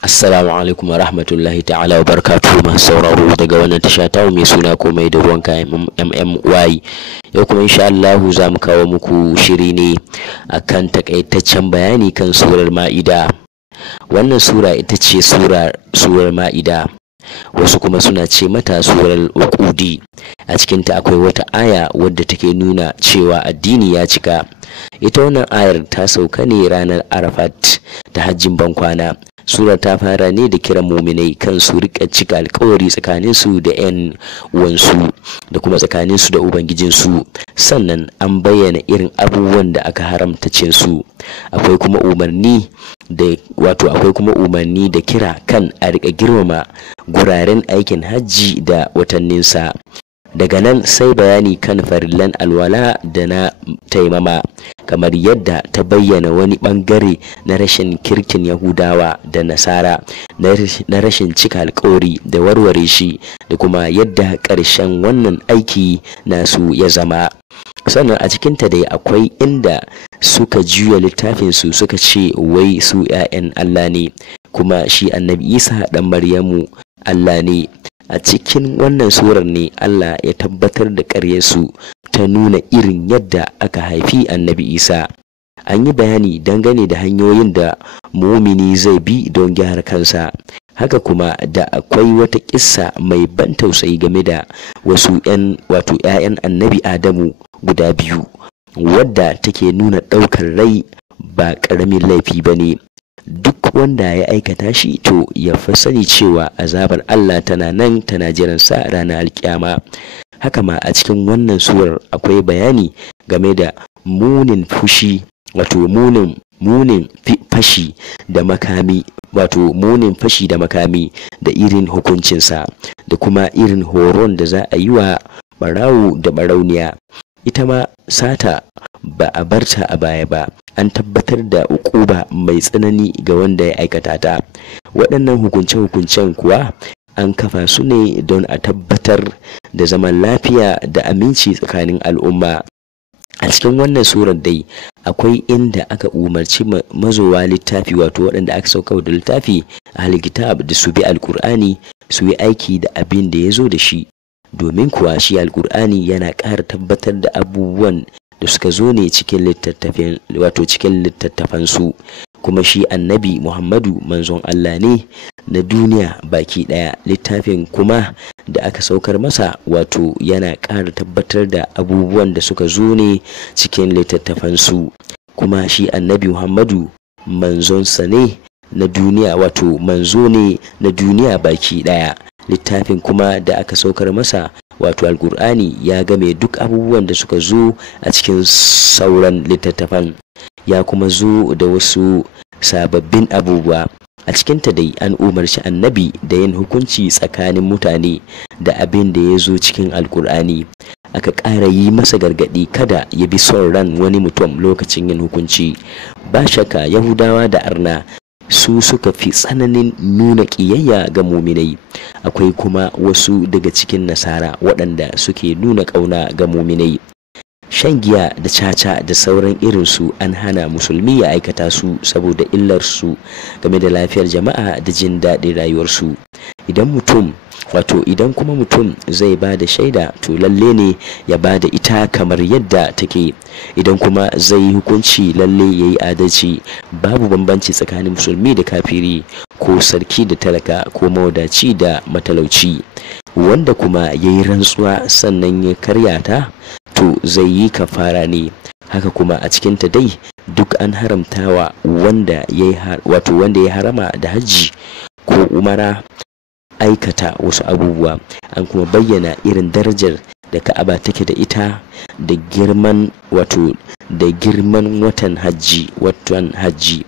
Assalamu alaikum wa rahmatullahi ta'ala wa barakatuhu masu sauraro daga wannan tasha ta mai suna komai da ruwan kayan MMY. Yau kuma insha Allah za mu kawo muku shiri ne akan takaitaccen bayani kan surar Ma'ida. Wannan sura ita ce surar Ma'ida, wasu kuma suna ce mata surar Uqudi. A cikinta akwai wata aya wadda take nuna cewa addini ya cika. Ita wannan ayar ta sauka ne ranar Arafat ta hajjin bankwana. Sura ta fara ne da kiran muminai kan su rika cika alkawari tsakanin su da 'yan uwansu da kuma tsakanin su da ubangijinsu. Sannan an bayyana irin abubuwan da aka haramta cin su. Akwai kuma umarni da kira kan a rika girmama guraren aikin hajji da watanninsa. Daga nan sai bayani kan farillan alwala da na taimama, kamar yadda ta bayyana wani bangare na rashin kirkin Yahudawa da Nasara na rashin cika alkawari da warware shi, da kuma yadda ƙarshen wannan aiki nasu ya zama. Sannan a cikinta dai akwai inda suka juya littafinsu suka ce wai su 'ya'yan Allah ne, kuma shi annabi Isa ɗan Maryamu Allah ne. A cikin wannan surar ne Allah ya tabbatar da ƙaryarsu ta nuna irin yadda aka haifi annabi Isa. An yi bayani dangane da hanyoyin da mumini zai bi don gyara kansa. Haka kuma da akwai wata kissa mai ban tausayi game da wasu 'ya'yan annabi Adamu guda biyu, wadda take nuna ɗaukar rai ba ƙaramin laifi ba ne. Duk wanda ya aikata shi to ya fi sani cewa azabar Allah tana nan tana jiransa ranar alkiyama. Haka ma a cikin wannan surar akwai bayani game da munin fashi da makami da irin hukuncinsa, da kuma irin horon da za a yi wa barawo da barauniya. Ita ma sata ba a barta a baya ba, an tabbatar da uquba mai tsanani ga wanda ya aikata ta. Waɗannan hukunce-hukuncen kuwa an kafa su ne don a tabbatar da zaman lafiya da aminci tsakanin al'umma. A cikin wannan surar dai akwai inda aka umarci mazowa littafi, wato waɗanda aka sauka da littafi ahlul kitab, da su bi alkur'ani su yi aiki da abin da ya zo da shi, domin kuwa shi alkur'ani yana ƙara tabbatar da abubuwan da suka zo ne cikin littattafansu. Kuma shi annabi Muhammadu manzon Allah ne na duniya baki ɗaya. Littafin kuma da aka saukar masa wato yana ƙara tabbatar da abubuwan da suka zo ne cikin littattafansu. Kuma shi annabi Muhammadu manzonsa ne na duniya, wato manzo ne na duniya baki ɗaya. Littafin kuma da aka saukar masa wato alkur'ani ya game duk abubuwan da suka zo a cikin sauran littattafan, ya kuma zo da wasu sababbin abubuwa. A cikinta dai an umarci annabi da yin hukunci tsakanin mutane da abin da ya zo cikin alkur'ani. Aka ƙara yi masa gargaɗi kada ya bi son ran wani mutum lokacin yin hukunci. Ba shakka Yahudawa da Arna su suka fi tsananin nuna ƙiyayya ga muminai. Akwai kuma wasu daga cikin Nasara waɗanda suke nuna ƙauna ga muminai. Shan giya da caca da sauran irinsu an hana musulmi ya aikata su saboda illarsu game da lafiyar jama'a da jin daɗin rayuwarsu. Idan kuma mutum zai ba da shaida to lalle ne ya ba da ita kamar yadda take. Idan kuma zai yi hukunci lalle ya yi adalci. Babu bambanci tsakanin musulmi da kafiri, ko sarki da talaka, ko mawadaci da matalauci. Wanda kuma ya yi rantsuwa sannan ya karya ta to zai yi kafara ne. Haka kuma a cikinta dai duk an haramtawa wanda ya harama da hajji ko umara aikata wasu abubuwa. An kuma bayyana irin darajar da Ka'aba take da ita, da girman watan hajji.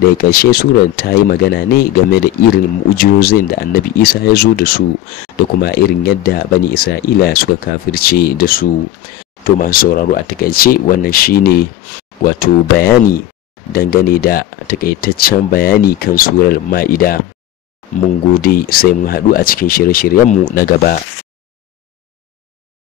Daga ƙarshe surar ta yi magana ne game da irin mu'ujizozin da annabi Isa ya zo da su, da kuma irin yadda bani Isra'ila suka kafirce da su. To masu sauraro, a takaice wannan shine bayani dangane da takaitaccen bayani kan surar Ma'ida. Mun gode, sai mun haɗu a cikin shirye-shiryenmu na gaba.